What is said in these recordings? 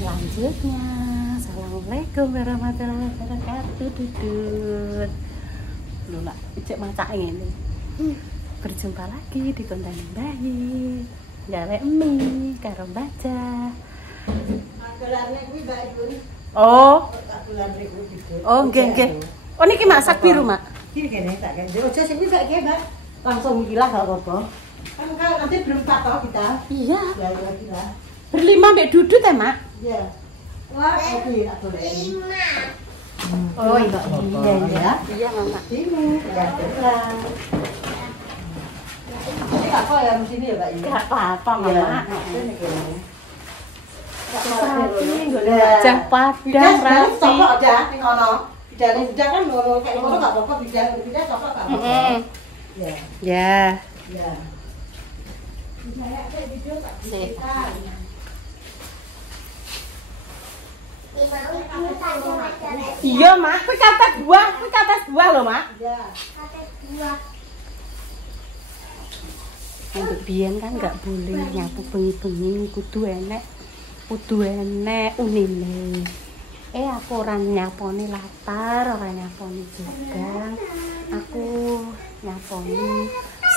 selanjutnya. Assalamualaikum warahmatullahi wabarakatuh. Dudut lula cek macak ini. Berjumpa lagi di konten bayi gawe mie karo baca. Oh nggih. Oh niki masak biru, Mak. Iki kene tak kan. Ojo sing sak ki, Mbak. Langsung gilah gak apa-apa. Kan nanti berempat toh kita. Iya. Ya gila. Berlima Mbak Dudut ya, Mak? Iya. Wah, oke, aku Lima. Oh iya. Ya. Iya, Mama. Ini ya pulang. Ini apa ya di sini ya, Mbak? Enggak apa-apa, Mama. Ini kene. Tapi wajah padang Rasi. Rasi. Cocok aja ning ngono. Bidane kan ngono kayak ngono enggak apa-apa bidang cocok gak apa-apa. Ya. Ya. Ya. Saya ada video tak bisa. Iya, Mak. Kuwi kates buah lho, Mak. Ya. Untuk biyen kan nggak boleh nyapu bengi-bengi, kudu enek unine. Aku orang nyaponi latar, orang nyaponi juga. Aku nyaponi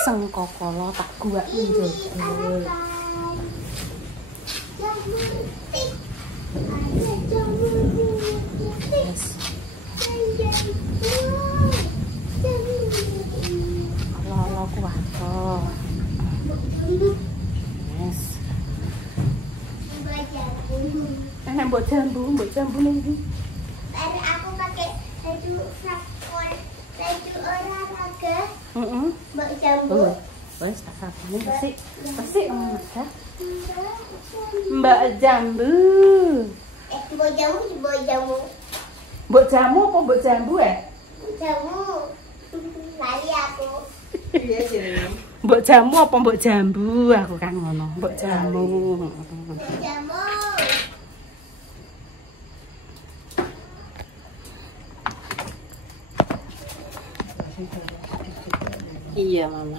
sengkokolo tak gua njodol. Yes. Kalau kuwato. Yes. Enak mbok jambu nih. Tadi aku pakai baju frakon, baju olahraga, mbak jambu. Wes tak sabune resik Mas. Mbak jambu. Mbak jamu. Mbok jamu apa mbok jambu Jamu. Lali aku. Iya sih. Mbok jamu apa mbok jambu? Aku kan ngono. Mbok jamu. Mbak jamu. Iya, Mama.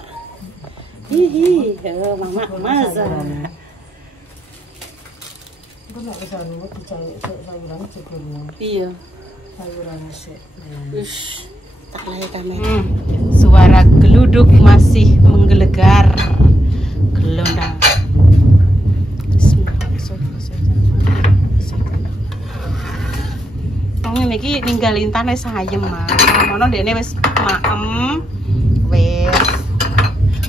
Hihi, Mama masak. Aku nak ke sana mau dicari sayuran juga. Iya. Sayuran sih. Ush, tak layak kamera. Suara geluduk masih menggelegar. Gelondang. Ngene iki ninggal Intan wis ayem, Mak. Mono ndekne wis maem. Wis.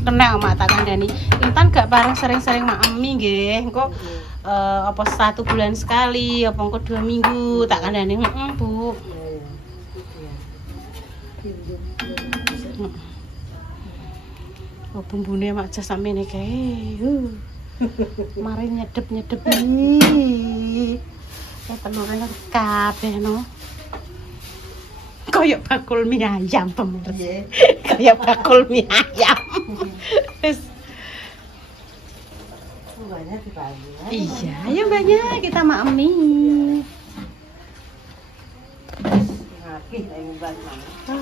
Kena Mak tak kandhani. Intan gak pareng sering-sering maemi nggih. Engko apa 1 bulan sekali, apa engko 2 minggu tak kandhani. Bu. Oh, bumbune mak jas sampe kae. Mari nyedep-nyedep iki. Telurnya kabeh no. Kayak bakul mie ayam pemirsa. Kayak bakul mie ayam. Wis. Banyak dibagi. Iya, ya banyak kita maemi. Ngaki ayo mbak mana?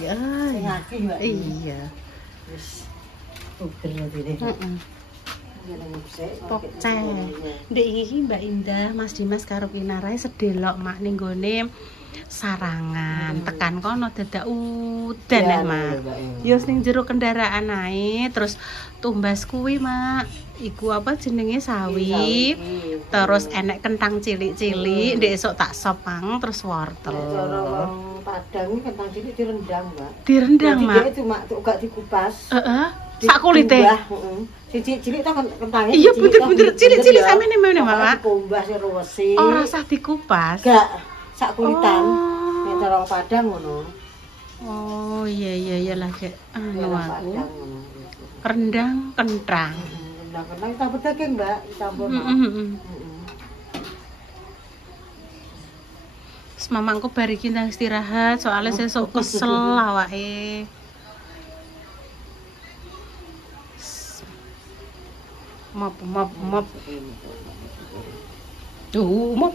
Iya. Ngaki mbak. Iya. Wis. Uber ini. Pokce. Ndek iki Mbak Indah, Mas Dimas karo Kinarae sedelok mak ning gone sarangan. Tekan kono dadak udan nek, Mak. Ya ning jero kendaraan ae, terus tumbas kuwi, Mak. Iku apa jenenge sawi. Terus enek kentang cilik-cilik, ndek esuk tak sopang terus wortel. Padang ini kentang cilik direndam, Mbak. Direndam, Mak. Dia cuma gak dikupas. Sak kulite. Cilik ta kentangnya. Iya bener-bener cilik-cilik sampe nemene, Mak. Dikumbas resi. Ora usah dikupas. Gak sak kulitan. Nek cara Padang ngono. Oh iya lagi anu aku. ngono. Rendang kentang. Rendang campur daging, Mbak, campur. Terus mamangku barikin nang istirahat soalnya sesuk kesel awake. Mop. Tuh, mop.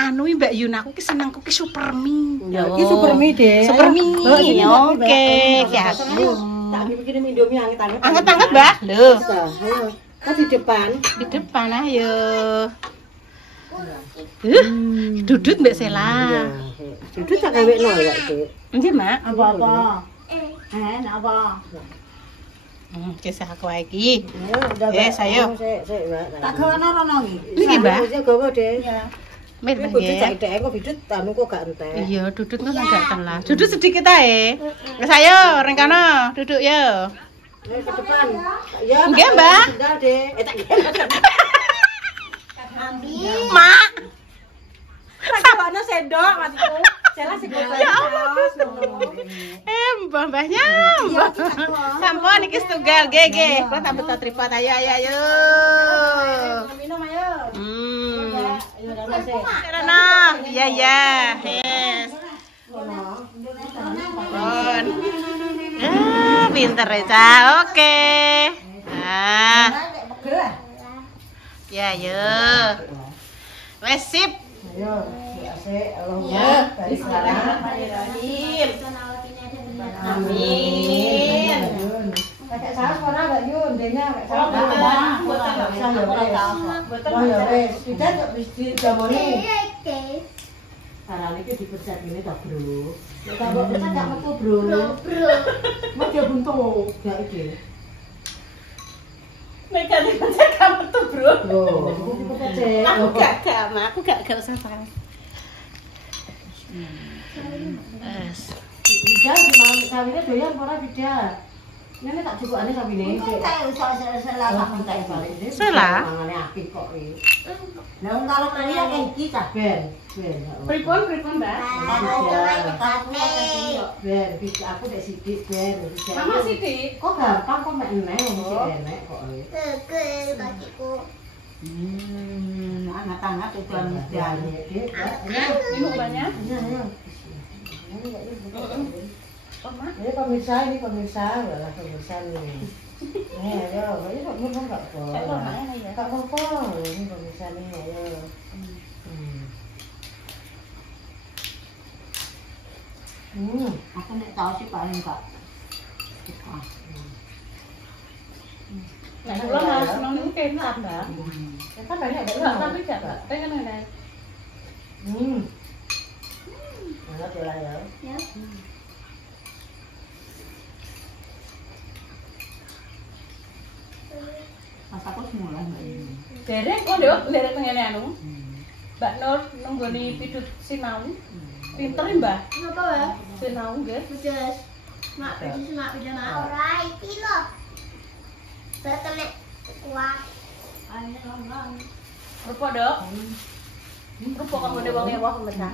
anu Mbak Yun aku ki senengku ki supermi. Ya, iki supermi, Dek. Supermi. Oke, ki Tak aku. bikin Indomie anget-anget. Anget-anget, Mbak. Loh, Ayo. Kan di depan. di depan ayo. Dudut Mbak Sela. Duduk tak gawekno ya, Dik. Nggih, Mak. Apa-apa? Apa? Kisah aku iki. Ayo, Ayo. Sik, Mbak. Tak gawana rono iki. Niki, Mbak. Wis gawa, Dek. Ya. Mir, Ini Mbak. kudu cak dek kok bidut anu kok gak entek. Iya, dudut kok agak telah. Duduk sedikit ae. Wis ayo, ring kono, duduk yo. Ayo ke depan. Ya. Nggih, Mbak. Sendal, Dek. Tak Ambil. Mak. Sakno sendok maksudku. Jelas sing kok Ya Allah, mbah-mbahnya. Sampun iki setunggal, nggih. Kok tak beto tripod ayo. minum ayo. Ayo ora sik. Rono. Iya. Yes. Pun. Pinter ya, Cak. Oke. Nah, ya yo. Wes sip. Ayo, asik. Ya, Bismillahirrahmanirrahim. Amin. Pakai saus ora Mbak Yun, dene pakai saus. Mboten. Oh ya wis, tidak kok wis dijamoni. Oke. Carane iki dipecat ngene ta, Bro. Nek tak mbok pecat gak metu, Bro. Bro. Mau dia buntu gak iki. Mereka dipecat kamu tuh, Bro. Loh, dipecat cek. Aku gak usah tahu. Tidak, di malam kawinnya doyan ora tidak. Ini tak cukupane sawine. Kayak salah Tak balik. Salah? Mangane apik kok iki. Lah wong kalau kali ya kayak iki cah ben. Pripun, Mbak? Ben, bisa aku dek sidik ben. Mama Siti. Kok gampang kok mek eneh mesti enek kok. Hangat-hangat ukuran Jangan dik. Ini banyak. Ayo. Ini pemirsa nih. Ayo, ini kok belum enggak kok. Kak apa? Ini pemirsa nih, ayo. Aku nek tahu sih paling enggak. Nah, kula mas seneng kecap, Mbak. Ya kan banyak ada Enggak, tapi enggak, Mbak. Pengen enak. Enak ya lah ya. Ya. Masakku semula Mbak ini. Derek kok nduk, derek pengene anu. Mbak Nur nunggoni pidut sinau. Pinter ya, Mbak. Kenapa, Mbak? Sinau nggih. Udah. Mak, udah mau. Ora iki lho. Tetemek kuah. Ayo, Rupa, Dok. Rupa kang ngene wong ewah pemecah.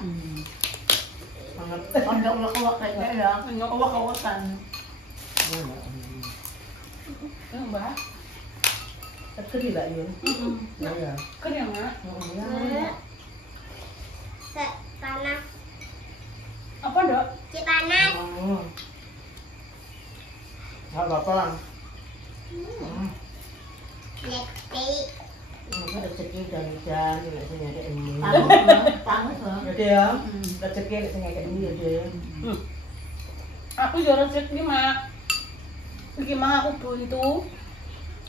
Sangat. Pondok lek kayak ya. Enggak ewah-ewahan. Ya, Mbak. Terkeri Mbak Yun. Ya. Kan ya, Mak. Panas. Apa, Dok? Panas. Enggak apa-apa. Nek Rezeki dan hujan, nek sing ngekek ini. panas loh. Jadi ya, rezeki nek sing ngekek ini ya deh. Aku yo rezeki, Mak. Iki mah aku buntu.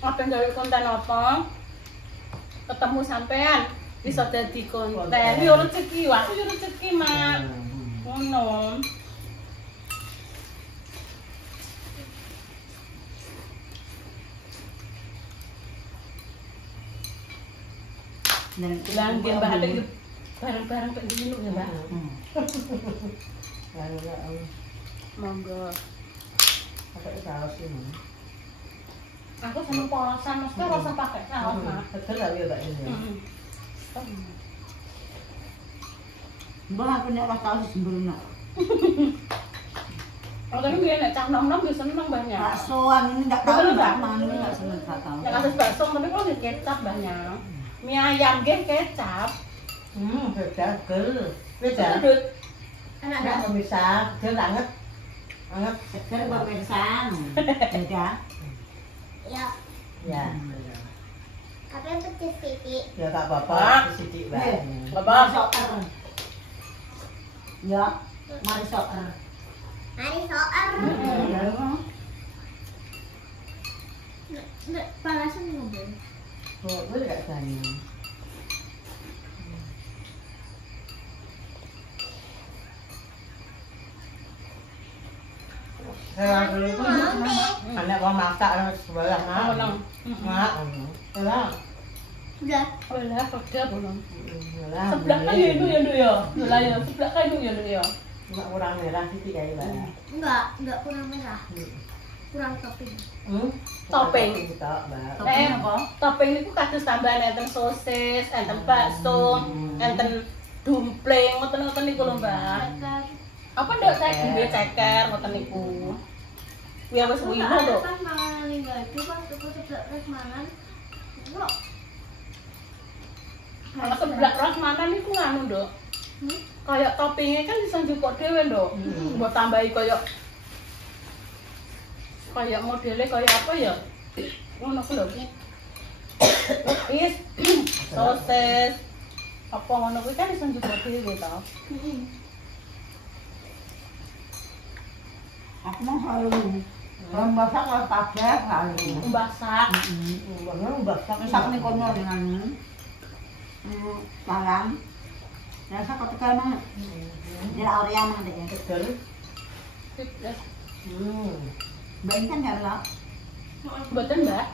Apa gawe konten apa? Ketemu sampean bisa dadi konten. Yo rezeki, aku yo rezeki, Mak. Ngono. Bilang dia Mbak ada bareng-bareng Pak Dino ya, Mbak. Monggo. Pakai saus ini. Aku seneng polosan, mesti rasa pakai saus, Mak. Betul lah ya Mbak ini. Mbah aku nek pas tahu sembrono. Oh, tapi dia nek cah nom-nom dia seneng banyak. Baksoan ini enggak tahu Betul, enggak Mbak? mana enggak seneng enggak tahu. Nek kasus bakso, tapi kalau dia kecap banyak. Mie ayam nggih kecap. Beda gel. Beda. Dudut. Enggak pemirsa, gel anget. Anget. Seger pemirsa. Beda. Ya. Ya. Tapi yang pecis titik. Ya tak apa-apa, sedikit bae. Bapak. Ya, mari soker. Mari soal. Nggak panasan ngobrol. Boleh gak tanya? Saya dulu itu anak mau masak sebelah Belum. mak, sebelah, Udah. Udah, udah belum. sebelah. Sebelah kan ya, Nduk, ya, Nduk, ya. Sebelah ya, sebelah kan Nduk, ya, Nduk, ya. Nggak kurang merah sedikit ya mbak. Enggak kurang merah. Kurang topping. Topping. Tok mbak. Topping niku kados tambahan enten sosis, enten bakso, enten dumpling, ngoten-ngoten niku lho, Mbak. Apa ndak saya duwe ceker ngoten niku. Kuwi wis wino lho. Kan mangan ning gadu pas tuku seblak prasmanan. Kok Kalau seblak prasmanan niku nganu, Nduk. Kayak toppingnya kan bisa njupuk dhewe, Nduk. Mbok tambahi kayak modelnya kayak apa ya? Ngono ku lho ki. Is sosis. Apa ngono kuwi kan bisa njupuk dhewe to. Aku mau halu. Kalau masak kalau pakai halu. Masak. Masak masak nih kono dengan barang. Rasa kau tekan mah. Dia area mah deh. Betul. Bayangkan kan lah. Mboten, Mbak.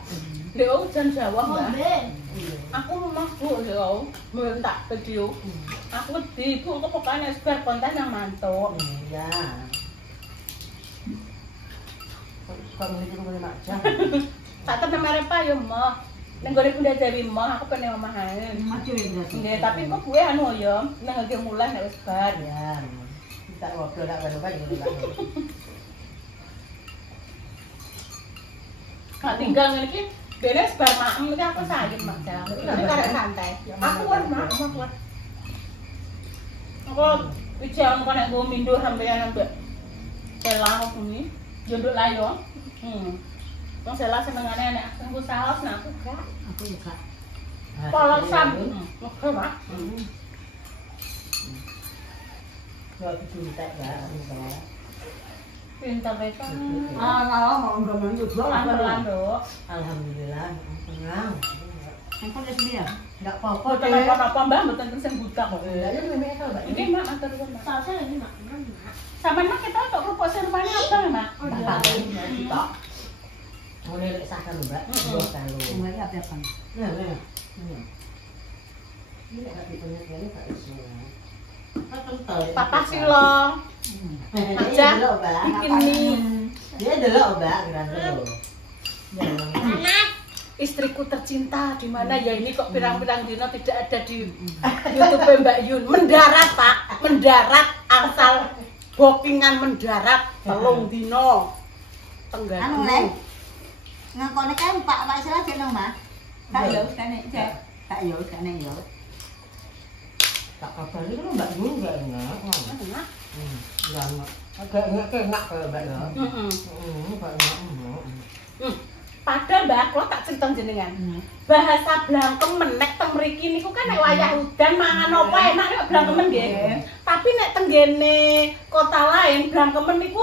Lek hujan Jawa, Mbak. ngombe. Aku mah Bu lho, mentak video. Aku di Bu kok pokoknya sebar konten yang mantuk. Iya. Kok ngene iki aja. Tak temen merek pa yo mah. Ning gone Bunda Dewi mah aku pengen omahan. Mati wis berarti. Nggih, tapi kok gue anu ya, nang ngeke mulai nek wis bar. Ya. Kita ngobrol tak baru-baru juga. Gak tinggal ngene iki, dene sebar maem iki aku sayang Mak Jal. Ini karek santai. Aku kan mak, aku. Aku wijang kok nek go mindo sampeyan ambek Sela aku kuwi, jondok layo. Wong Sela senengane nek aku saos nah aku gak. Aku juga. Polosan. Oke, Mak. Kalau dicinta ya, enggak. Pintar mereka. Kalau mau ngomong juga Lando. Alhamdulillah, tenang. Engkau udah sendiri? Enggak apa-apa. Kok kenapa Mbak mboten pesen budak kok. Ya memang itu, Mbak. Ini Mak matur nuwun, Mak. Sausnya lagi mak. Sama Mak kita kok kerupuk serupane apa, Mak? Oh Enggak iya. tahu, kita. Mau lihat sakan, Mbak. Dua kali. Mulai apa kan? Nah. Ini enggak ditanya-tanya Pak Ismail. Papa Silo. Aja. Bikin mie. Dia adalah Mbak, keren dulu. Panas. Istriku tercinta di mana ya ini kok pirang-pirang dino tidak ada di YouTube Mbak Yun. Mendarat, Pak. Mendarat asal bookingan mendarat telung dino. Anu, Leng. Tengganu. Ngakone kan Pak Sila jeneng, Mas. Tak yo, kene cek. Tak yo, kene yo. Tak kabari kan Mbak Yun enggak enak. Enak. Enggak enak. Agak enak kalau Mbak ya. Enggak enak. Padahal Mbak, kalau tak cerita jenengan. Bahasa Blangkemen nek teng mriki niku kan nek wayah udan mangan apa enak nek Blangkemen nggih. Tapi nek tenggene kota lain Blangkemen niku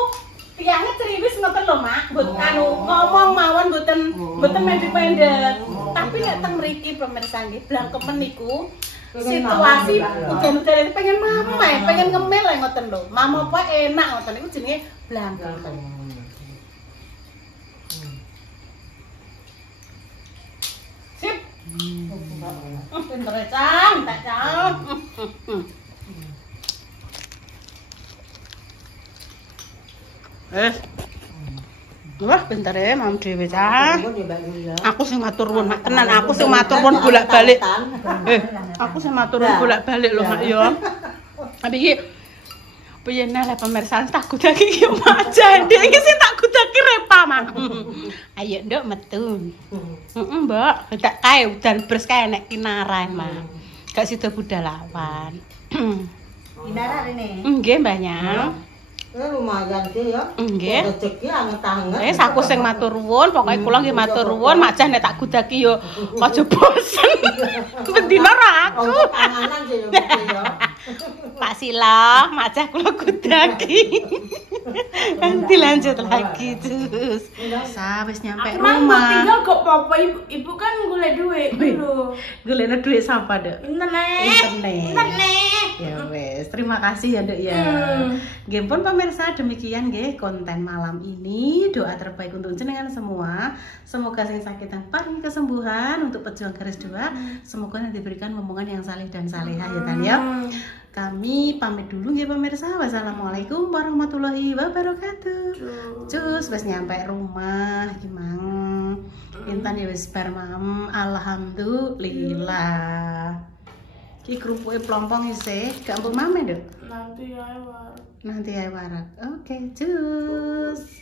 tiyangnya ceriwis ngoten lho, Mak. Mboten anu ngomong mawon mboten pendek-pendek. Tapi nek teng mriki pemirsa nggih Blangkemen niku situasi udan-udan pengen mamai, pengen ngemil ae ngoten lho. Mam apa enak ngoten niku jenenge Blangkemen. Sip. Pinter Cang, tak Cang. Wah, pinter ya Mam dhewe Cang. Aku sing matur nuwun, Mak tenan. Aku sing matur nuwun bolak-balik. Aku sing matur nuwun bolak-balik lho, Mak ya. Tapi iki piye nah le pemirsa tak gudaki iki Mak Jandi iki sing tak gudaki Repa, Mak. Ayo Nduk metu. Mbak, gak kae udan bres kae nek kinarae, Mak. Gak sida budalawan. Kinara rene. Nggih, Mbaknya. Lumayan sih ya. Nggih. Rezeki anget-anget. Aku sing matur nuwun, pokoke kula nggih matur nuwun, mak Jah nek tak gudaki yo aja bosen. Bendina ra aku. Panganan sih yo ya. Pak Sila, mak Jah kula gudaki. Dilanjut lagi terus. Wis nyampe rumah. Tinggal kok papa ibu kan golek duit dulu. Golekno duit sapa, Dek? Internet. Ya wes, terima kasih ya, Dek ya. Nggih pun pemirsa, demikian nggih konten malam ini. Doa terbaik untuk jenengan semua. Semoga sing sakitan paring kesembuhan untuk pejuang garis 2. Semoga nanti diberikan momongan yang saleh dan salehah ya kan ya. Kami pamit dulu nggih pemirsa. Wassalamualaikum warahmatullahi wabarakatuh. Cus wis nyampe rumah gimana? Intan ya wis bar mam. Alhamdulillah. Ki kerupuke plompong isih, gak mbok mame, Nduk. Nanti ae warak. Nanti ae warak. Oke, cus.